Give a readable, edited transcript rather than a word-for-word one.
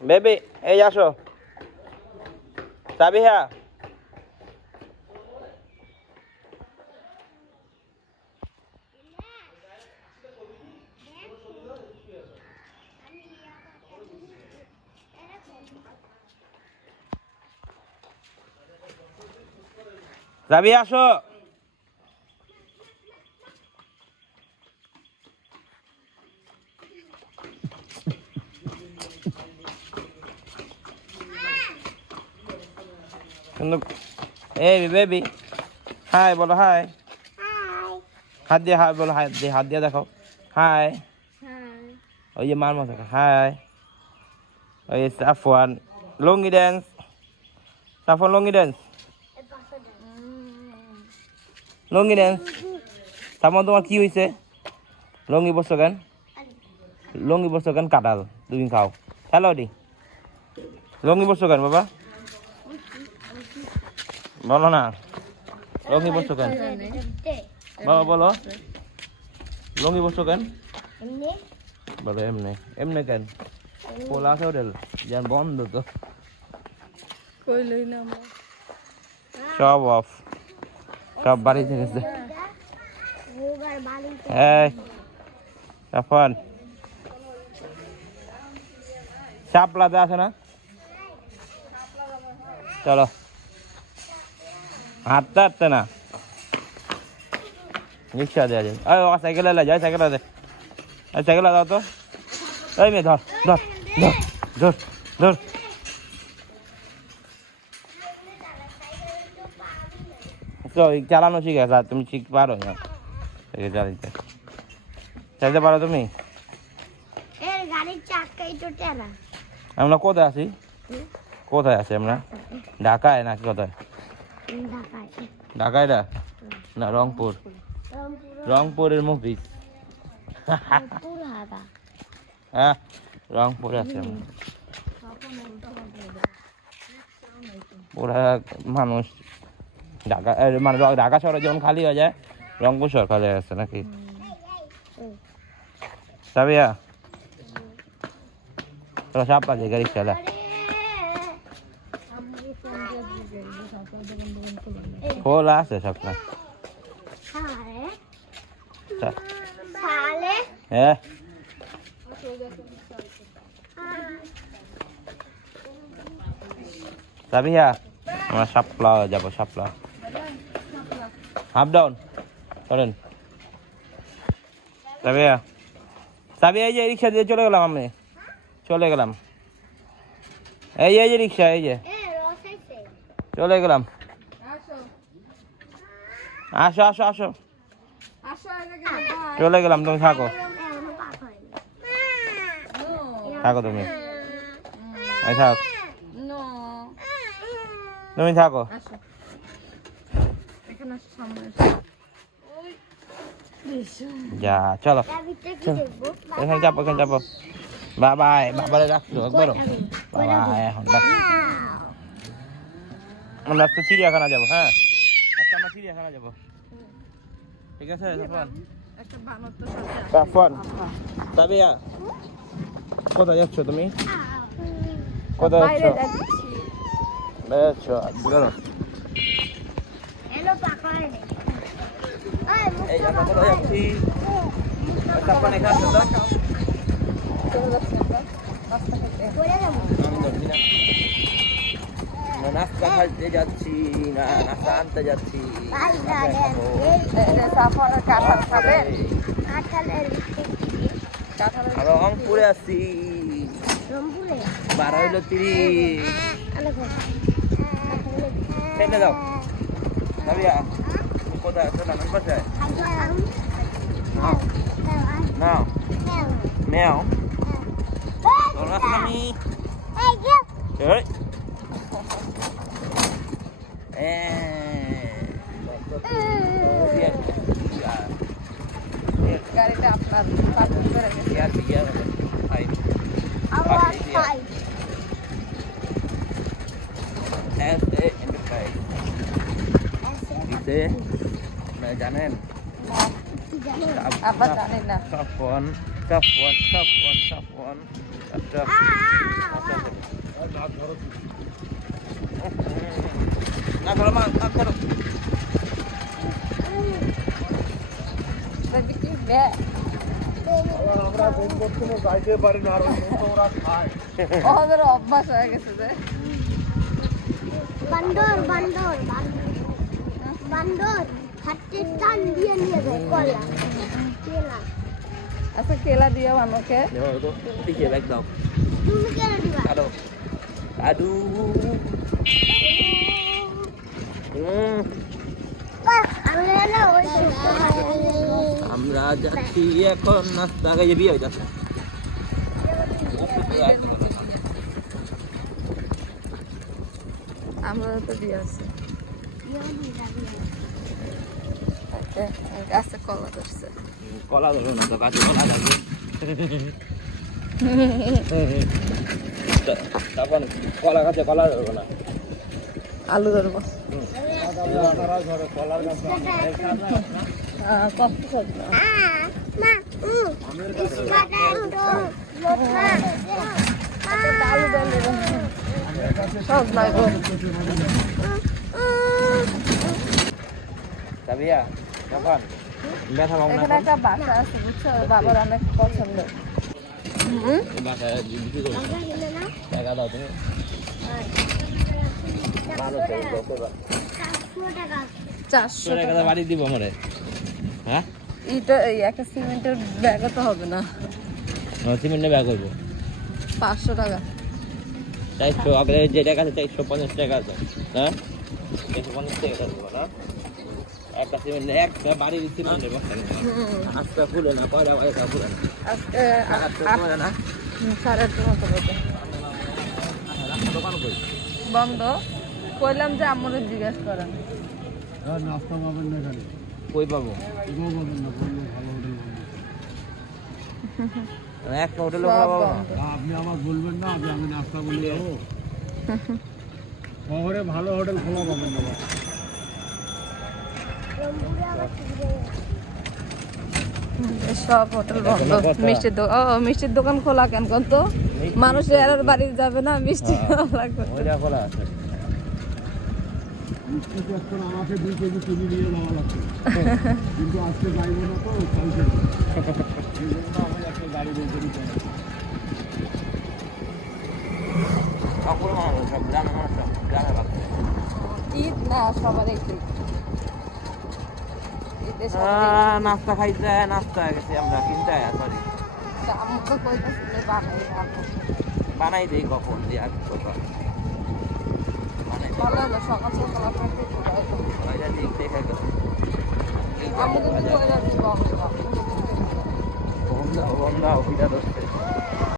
Baby এই আসো সাবিহা সাবিহা আসো এই বেবি হাই বলো হাই হাত দিয়ে হাই বলো হাত দিয়ে দেখো হাই ওই যে মার মতো হাই ওই সাফওয়ান লুঙ্গি ড্যান্স সাফওয়ান লুঙ্গি ড্যান্স লুঙ্গি ড্যান্স সাফওয়ান তোমার কি হয়েছে লুঙ্গি বসছো কেন লুঙ্গি বসছো কেন কাটাল তুমি খাও হ্যালো ডি লুঙ্গি বসছো কেন বাবা বলো না লুঙ্গি বসছো কেন বাবা বলো লুঙ্গি বসছো কেন বলো এমনি এমনি কেন পোলা আছে ওদের যেন বন্ধ তো সব অফ সব বাড়ি থেকে এখন শাপলাতে আছে না চলো হাঁটতে হাঁটতে না রিক্সা দেওয়া যায় সাইকেলে যায় সাইকেলে দে সাইকেলে দাও তো এই মেয়ে ধর ধর ধর ধর ধর তো চালানো শিখে গেছে তুমি শিখ পারো না চালাইতে চাইতে পারো তুমি আমরা কোথায় আছি কোথায় আছি আমরা ঢাকায় নাকি কোথায় ঢাকায় না রংপুর রংপুরের মুভি হ্যাঁ রংপুরে আছে পুরা মানুষ ঢাকা মানে ঢাকা শহরে যেমন খালি হয়ে যায় রংপুর শহর খালি হয়ে গেছে নাকি সাবিয়া তোরা সাপ আছে গাড়ি চালা খোলা আছে সবটা হ্যাঁ সাবিয়া আমরা শাপলা যাবো শাপলা হাফ ডাউন করেন সাবিয়া সাবিয়া এই যে রিক্সা দিয়ে চলে গেলাম আমি চলে গেলাম এই যে রিক্সা এই যে চলে গেলাম আসো আসো আসো চলে গেলাম তুমি থাকো থাকো তুমি থাক তুমি থাকো যা চলো এখানে চাপো এখানে চাপো বাবাই বাবারে রাখছো একবার বাবাই এখন আমরা তো চিড়িয়াখানা যাবো হ্যাঁ আজকে আমরা চিড়িয়াখানা যাবো ঠিক আছে সাফওয়ান সাবিয়া কোথায় যাচ্ছ তুমি কোথায় যাচ্ছ বেরোচ্ছ বেরো এই আমরা কোথায় যাচ্ছি সাফওয়ান এখানে আসো তো নাস্তা খাইতে যাচ্ছি না নাস্তা আনতে যাচ্ছি আমরা রংপুরে আছি 12:30 ছেড়ে দাও সাবিয়া কোথায় আছো না কোথায় নাও নাও তোরা তুমি এই গাড়িটা আপনার পার্কিং করে গেছে জানেন আবার জানেন না সাফওয়ান সাফওয়ান সাফওয়ান সাফওয়ান না করো মা, না করো। আমরা ফোন করতে যাইতে পারি না, আর ওরা খায়। ওদের অভ্যাস হয়ে গেছে যে বান্দর বান্দর বান্দর হাতে টান দিয়ে নিয়ে যায় কলা কেলা। আচ্ছা কেলা দিও আমাকে দিকে ব্যাগ দাও। তুমি কেন দিবা? আরো আদু আমি না ওই আমরা যাচ্ছি এখন নাস্তা খাইয়ে বিয়ে হয়ে যাচ্ছে। আমরা তো দিয়ে আছি গাছে কলা ধরছে কলা ধরো না তো, গাছে কলা যাবে। তখন কলা গাছে কলা ধরবো না, আলু ধরবো কলার গাছ কত সবজি মা আলু ধরবো সব লাগবে সাবিয়া তখন ব্যথা পাবো না, এখানে একটা বাসা আছে বুঝছো বাবার অনেক পছন্দ বাসায় বিক্রি করবো। টাকা দাও তুমি, ভালো চাই, কত দাও? 400 টাকা টাকা বাড়ি দিব আমারে। হ্যাঁ এটা এই একটা সিমেন্টের ব্যাগও তো হবে না সিমেন্টে ব্যাগ করবো 500 টাকা 400, আগে যে টাকা আছে 450 টাকা আছে। হ্যাঁ 450 টাকা দেবো না একটা সিমেন্ট, একটা বাড়ির সিমেন্টের বস্তা কিনতে হবে। আজকে ফুলে না, কয়টা কয়টা ফুলে না, আজকে আজকে ফুলে না। 8:30 মতো বাজে দোকান কই? বন্ধ কইলাম যে আম্মুরে জিজ্ঞেস করেন নাস্তা পাবেন না এখানে, কই পাবো? এগুলো পাবেন না, বললে ভালো হোটেল পাবেন। একটা হোটেলে সব পাবো না। বন্ধ। আপনি আমাকে বলবেন না যে আমি নাস্তা বলে যাবো? শহরে ভালো হোটেল খোলা পাবেন না। সব হোটেল বন্ধ মিষ্টির দোকান খোলা কেন কোন তো মানুষ এর বাড়ি যাবে না মিষ্টি লাগবে ওইটা খোলা আছে। মিষ্টি তো এখন আমাকে 2 কেজি চিনি নিয়ে যাওয়া লাগছে, কিন্তু আজকে যাইবো না তো, কালকে যাবো। এই জন্য আমি একটা গাড়ি বলতে দিতে হবে। সকল মানুষ, সব গ্রামের মানুষ, সব গ্রামের বাচ্চা। ঈদ না সবার ঈদ ঈদে সবার নাস্তা খাইতে নাস্তা গেছি আমরা, কিনতে সরি আম্মুকে কইতাছিল বানাই বানাই দিই কখন দিয়ে আর কথা বানাই দিই। ভালো হলো সকাল সকাল আপনাকে ওইটা দিক দেখে গেছে। আম্মুকে কইরা দিব বন্ধা বন্ধা ওইটা দোষে